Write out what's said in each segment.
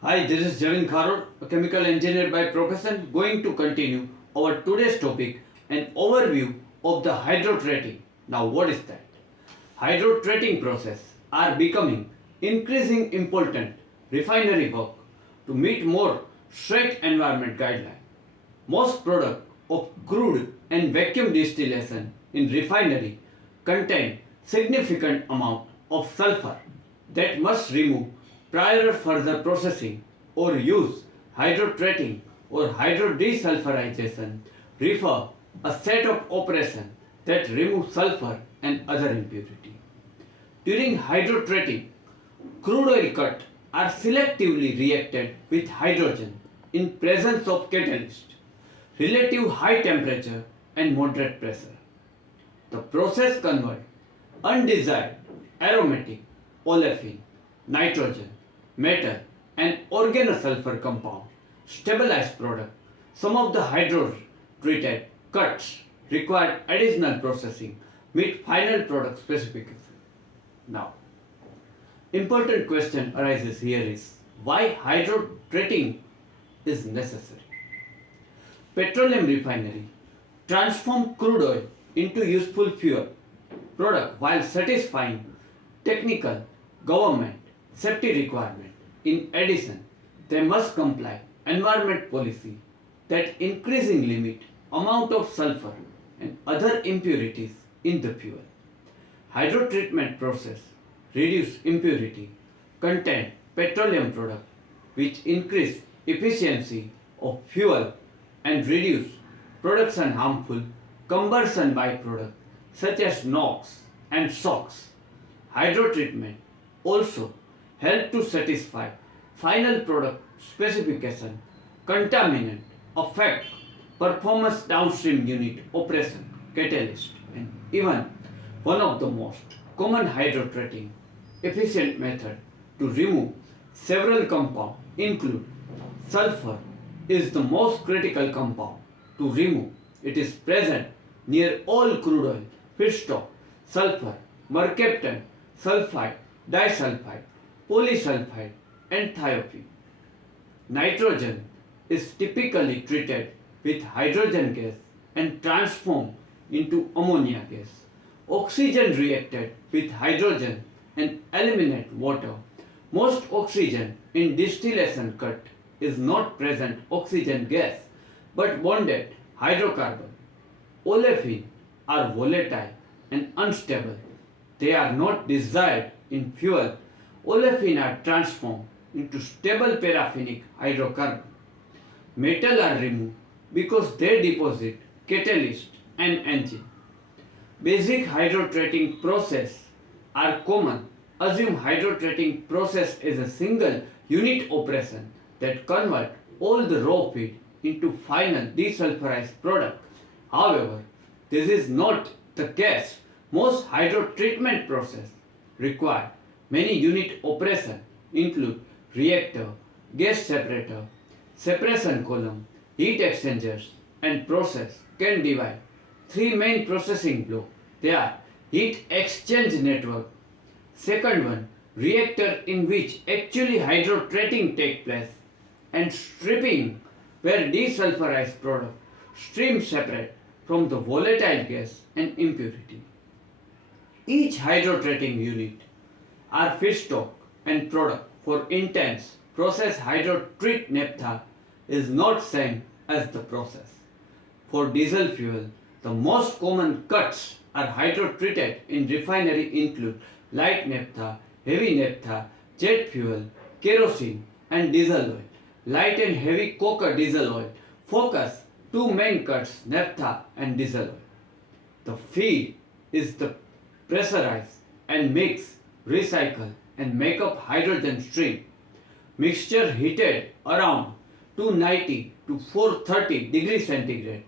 Hi, this is Javin, a chemical engineer by profession, going to continue our today's topic, an overview of the hydrotreting. Now, what is that? Hydrotreting process are becoming increasing important refinery work to meet more strict environment guidelines. Most products of crude and vacuum distillation in refinery contain significant amount of sulfur that must remove prior further processing or use. Hydrotreting or hydrodesulfurization refer a set of operations that remove sulfur and other impurity. During hydrotreting, crude oil cut are selectively reacted with hydrogen in presence of catalyst, relative high temperature and moderate pressure. The process converts undesired aromatic, olefin, nitrogen, metal and organosulfur compound, stabilized product. Some of the hydro-treated cuts require additional processing meet final product specification. Now, important question arises here is why hydrotreating is necessary. Petroleum refinery transform crude oil into useful fuel product while satisfying technical, government, safety requirement. In addition, they must comply environment policy that increasing limit amount of sulfur and other impurities in the fuel. Hydrotreatment process reduce impurity content petroleum product which increase efficiency of fuel and reduce production harmful combustion byproduct such as NOx and SOx. Hydrotreatment also help to satisfy final product specification contaminant affect performance downstream unit operation catalyst and even one of the most common hydrotreating efficient method to remove several compounds include sulfur is the most critical compound to remove. It is present near all crude oil feedstock, sulfur, mercaptan, sulfide, disulfide, polysulfide and thiopene. Nitrogen is typically treated with hydrogen gas and transformed into ammonia gas. Oxygen reacted with hydrogen and eliminate water. Most oxygen in distillation cut is not present oxygen gas but bonded hydrocarbon. Olefin are volatile and unstable. They are not desired in fuel. Olefin are transformed into stable paraffinic hydrocarbon. Metal are removed because they deposit catalyst and engine. Basic hydrotreating process are common. Assume hydrotreating process is a single unit operation that convert all the raw feed into final desulfurized product. However, this is not the case. Most hydrotreatment process require many unit operation include reactor, gas separator, separation column, heat exchangers and process can divide three main processing flow. They are heat exchange network. Second one, reactor in which actually hydrotreating take place and stripping where desulfurized product stream separate from the volatile gas and impurity. Each hydrotreating unit are feedstock and product for intense process hydrotreat naphtha is not same as the process. For diesel fuel, the most common cuts are hydrotreated in refinery include light naphtha, heavy naphtha, jet fuel, kerosene and diesel oil. Light and heavy coker diesel oil focus two main cuts naphtha and diesel oil. The feed is the pressurize and mix, recycle and make up hydrogen stream. Mixture heated around 290 to 430 degrees centigrade.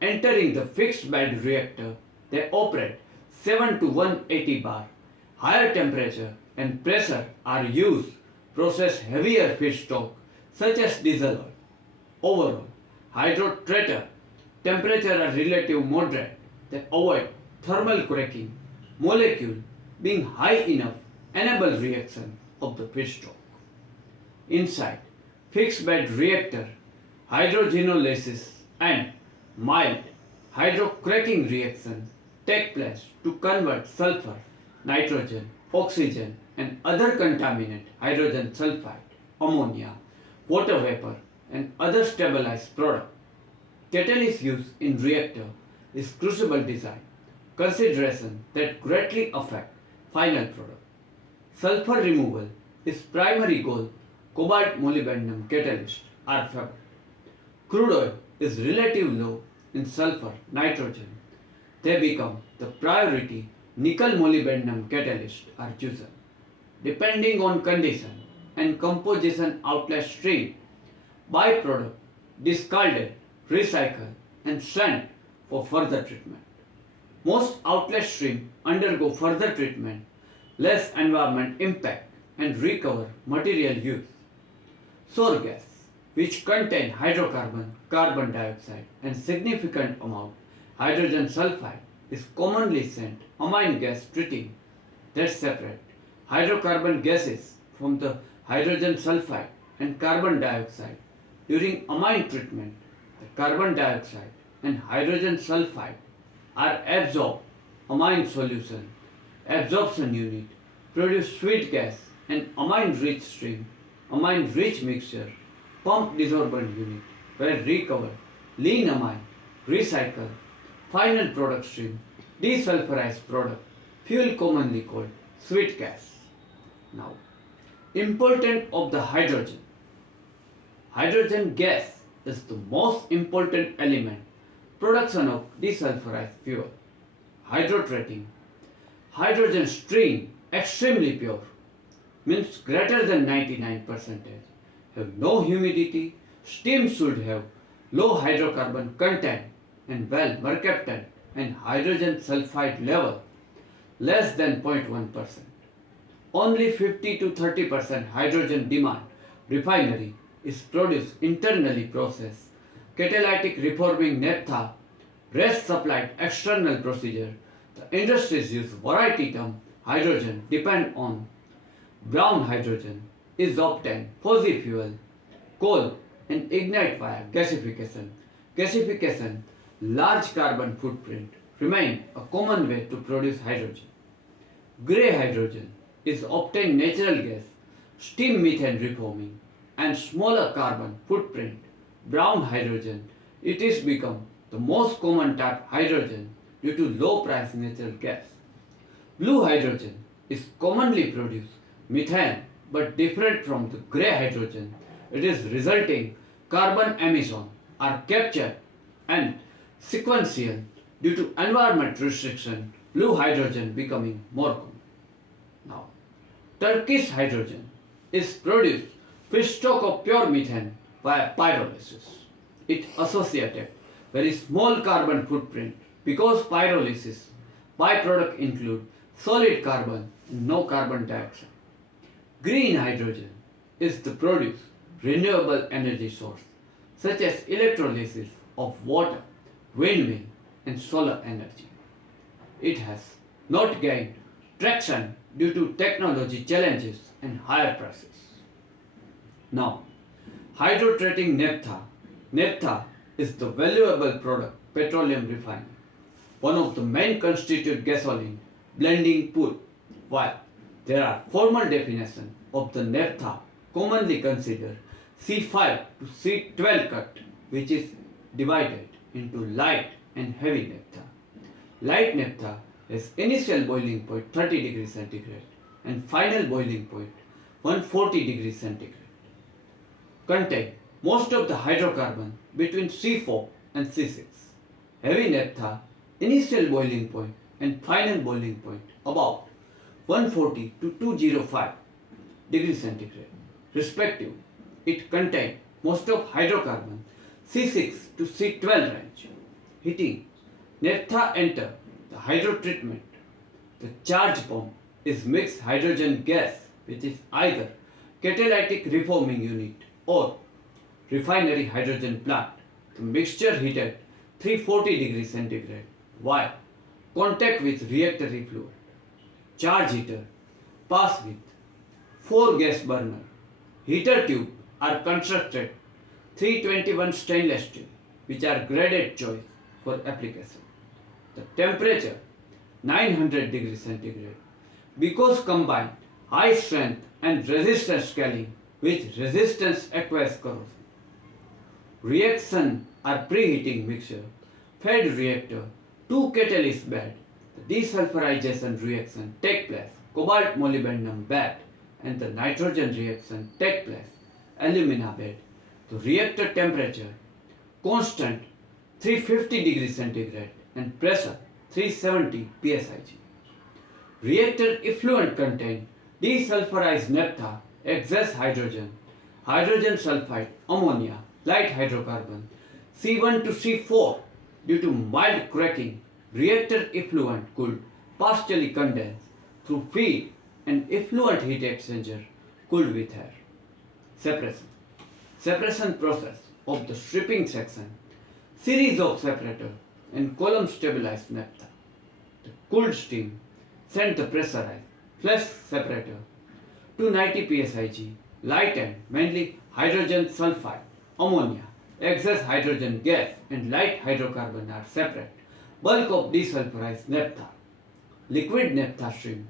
Entering the fixed bed reactor, they operate 7 to 180 bar. Higher temperature and pressure are used process heavier feedstock such as diesel oil. Overall, hydrotreater temperature are relative moderate. They avoid thermal cracking. Molecule being high enough enable reaction of the feedstock. Insight: fixed bed reactor, hydrogenolysis, and mild hydrocracking reaction take place to convert sulfur, nitrogen, oxygen, and other contaminant hydrogen sulfide, ammonia, water vapor, and other stabilized products. Catalyst use in reactor is crucible design, consideration that greatly affect final product. Sulfur removal is primary goal, cobalt molybdenum catalyst are favored. Crude oil is relatively low in sulfur, nitrogen. They become the priority nickel molybdenum catalyst are chosen. Depending on condition and composition outlet stream, byproduct, discarded, recycled and sent for further treatment. Most outlet stream undergo further treatment, less environment impact and recover material use. Sour gas, which contain hydrocarbon, carbon dioxide and significant amount hydrogen sulfide is commonly sent amine gas treating that separate hydrocarbon gases from the hydrogen sulfide and carbon dioxide. During amine treatment, the carbon dioxide and hydrogen sulfide are absorbed amine solution, absorption unit, produce sweet gas and amine rich stream, amine rich mixture, pump desorbent unit where recover lean amine, recycle, final product stream, desulfurized product, fuel commonly called sweet gas. Now, importance of the hydrogen. Hydrogen gas is the most important element production of desulfurized fuel. Hydrotreting. Hydrogen stream extremely pure means greater than 99%, have no humidity, steam should have low hydrocarbon content and well mercaptan and hydrogen sulfide level less than 0.1%. Only 50 to 30% hydrogen demand refinery is produced internally processed. Catalytic reforming naphtha, rest supplied external procedure. The industries use variety term hydrogen depend on brown hydrogen is obtained fossil fuel, coal and ignite via gasification. Gasification, large carbon footprint remain a common way to produce hydrogen. Grey hydrogen is obtained natural gas, steam methane reforming and smaller carbon footprint. Brown hydrogen, it is become the most common type hydrogen due to low price natural gas. Blue hydrogen is commonly produced methane but different from the grey hydrogen. It is resulting carbon emission are captured and sequential due to environment restriction, blue hydrogen becoming more common. Now, Turkish hydrogen is produced feedstock of pure methane via pyrolysis. It associated very small carbon footprint because pyrolysis byproduct include solid carbon and no carbon dioxide. Green hydrogen is the produce renewable energy source such as electrolysis of water, windmill and solar energy. It has not gained traction due to technology challenges and higher prices. Now, hydrotreting naphtha. Naphtha is the valuable product petroleum refining, one of the main constituent gasoline blending pool. While there are formal definition of the naphtha commonly considered C5 to C12 cut, which is divided into light and heavy naphtha. Light naphtha has initial boiling point 30 degrees centigrade and final boiling point 140 degrees centigrade. Contain most of the hydrocarbon between C4 and C6. Heavy naphtha initial boiling point and final boiling point about 140 to 205 degrees centigrade respective. It contains most of hydrocarbon C6 to C12 range. Heating. Naphtha enter the hydrotreatment. The charge pump is mixed hydrogen gas which is either catalytic reforming unit or refinery hydrogen plant. The mixture heated 340 degrees centigrade while contact with reactor fluid. Charge heater pass with 4 gas burner. Heater tube are constructed 321 stainless steel, which are graded choice for application. The temperature 900 degrees centigrade, because combine high strength and resistance scaling with resistance aqueous corrosion. Reaction are preheating mixture, fed reactor, two catalyst bed. The desulfurization reaction take place, cobalt molybdenum bed, and the nitrogen reaction take place, alumina bed. The reactor temperature constant 350 degrees centigrade and pressure 370 psig. Reactor effluent contain desulfurized naphtha, excess hydrogen, hydrogen sulfide, ammonia, light hydrocarbon, C1 to C4. Due to mild cracking, reactor effluent could partially condense through feed and effluent heat exchanger cooled with air. Separation. Separation process of the stripping section. Series of separator and column stabilized naphtha. The cooled steam sent the pressurized flash separator to 90 psig, light and mainly hydrogen sulfide, ammonia, excess hydrogen gas and light hydrocarbon are separate. Bulk of desulfurized naphtha. Liquid naphtha stream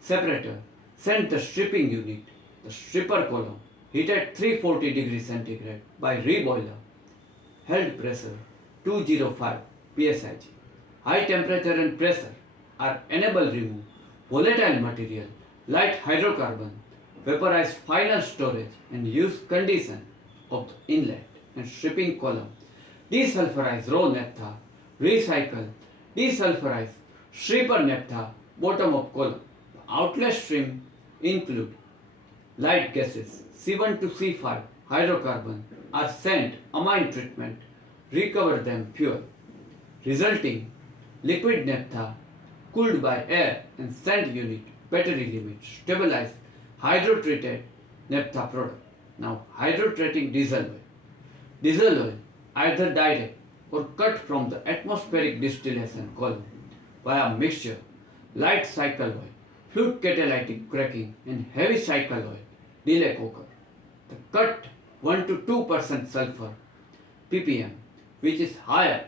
separator sent the stripping unit, the stripper column, heated 340 degrees centigrade by reboiler, held pressure 205 psig. High temperature and pressure are enable remove volatile material, light hydrocarbon, vaporize final storage and use condition of the inlet and stripping column. Desulfurize raw naphtha, recycle, desulfurize stripper naphtha, bottom of column. The outlet stream include light gases, C1 to C5 hydrocarbon are sent amine treatment, recover them fuel, resulting liquid naphtha cooled by air and sent unit battery limit stabilize hydrotreated naphtha product. Now hydrotreating diesel oil. Diesel oil either direct or cut from the atmospheric distillation column via mixture, light cycle oil, fluid catalytic cracking and heavy cycle oil, delay coker. The cut 1 to 2% sulfur ppm, which is higher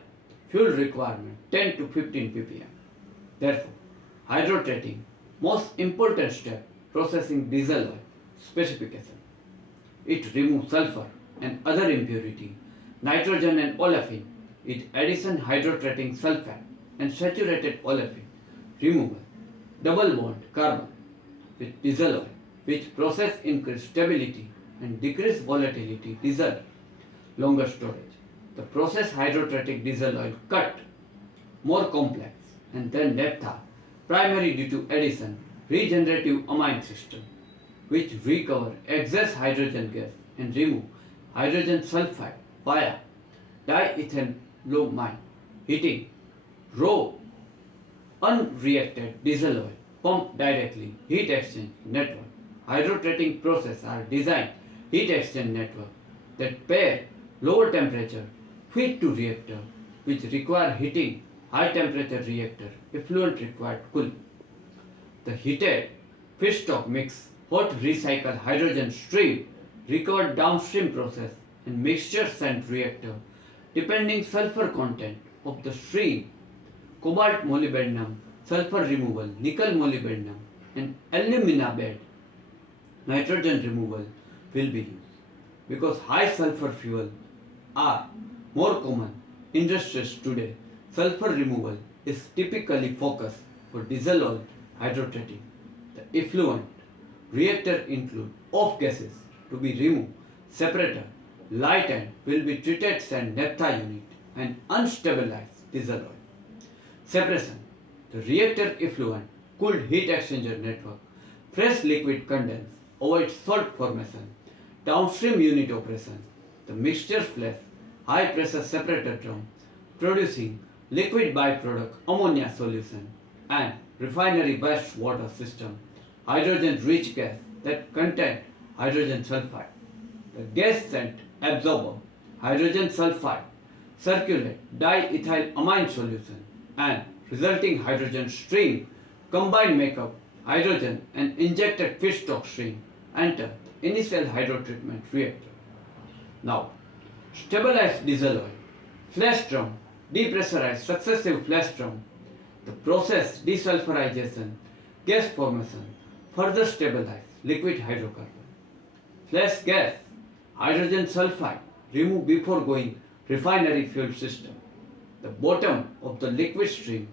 fuel requirement 10 to 15 ppm. Therefore, hydrotreating most important step processing diesel oil specification. It removes sulfur and other impurity, nitrogen and olefin. It addition hydrotreating sulfate and saturated olefin removal, double bond carbon with diesel oil, which process increase stability and decrease volatility result longer storage. The process hydrotreatic diesel oil cut more complex and then naphtha primary due to addition regenerative amine system which recover excess hydrogen gas and remove hydrogen sulfide via diethylamine heating raw unreacted diesel oil pumped directly heat exchange network. Hydrotreating process are designed heat exchange network that pair lower temperature feed to reactor which require heating high temperature reactor effluent required cooling. The heated feedstock mix hot recycled hydrogen stream recovered downstream process and mixture sent reactor depending sulfur content of the stream, cobalt molybdenum, sulfur removal, nickel molybdenum and alumina bed nitrogen removal will be used. Because high sulfur fuel are more common industries today, sulfur removal is typically focused for diesel oil hydrotreating. The effluent reactor include off gases to be removed, separator, light end will be treated sand naphtha unit and unstabilized diesel oil. Separation. The reactor effluent cooled heat exchanger network, fresh liquid condense, avoid salt formation, downstream unit operation. The mixture flash, high pressure separator drum, producing liquid byproduct ammonia solution and refinery waste water system, hydrogen rich gas that contain hydrogen sulfide. The gas sent absorber, hydrogen sulfide, circulate diethylamine solution and resulting hydrogen stream combined makeup hydrogen and injected feedstock stream enter the initial hydrotreatment reactor. Now, stabilize diesel oil. Flash drum, depressurize successive flash drum. The process desulfurization, gas formation, further stabilize liquid hydrocarbon. Flash gas, hydrogen sulfide, remove before going refinery fuel system. The bottom of the liquid stream,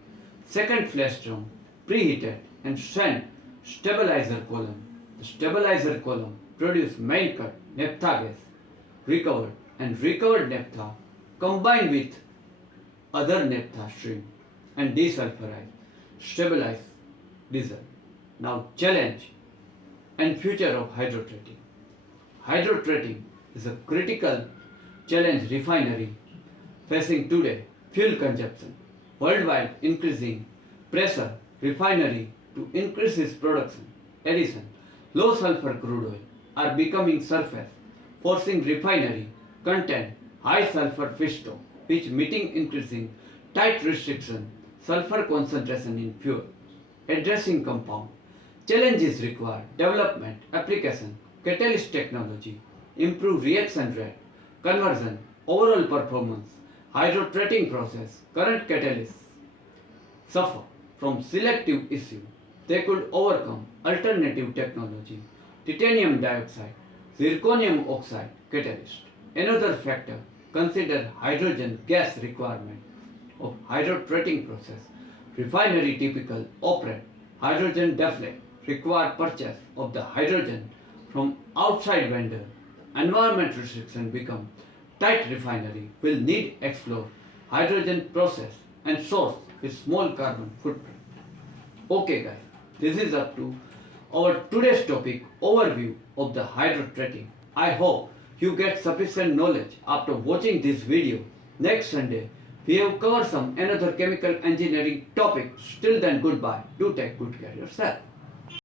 second flash drum, preheated and sent stabilizer column. The stabilizer column produce main cut naphtha gas, recovered and recovered naphtha combined with other naphtha stream and desulfurize, stabilize diesel. Now challenge and future of hydrotreting. Hydrotreting is a critical challenge refinery facing today. Fuel consumption worldwide increasing pressure refinery to increase its production. Addition, low sulfur crude oil are becoming surface, forcing refinery contain high sulfur feedstock, which meeting increasing tight restriction sulfur concentration in fuel. Addressing compound challenges require development, application, catalyst technology, improve reaction rate, conversion, overall performance, hydrotreting process, current catalysts suffer from selective issue. They could overcome alternative technology, titanium dioxide, zirconium oxide catalyst. Another factor, consider hydrogen gas requirement of hydrotreting process. Refinery typical operate hydrogen deflect require purchase of the hydrogen from outside vendor. Environment restriction become tight refinery will need explore hydrogen process and source with small carbon footprint. Okay guys, this is up to our today's topic overview of the hydrotreting. I hope you get sufficient knowledge after watching this video. Next Sunday, we have covered some another chemical engineering topic. Till then, goodbye. Do take good care of yourself.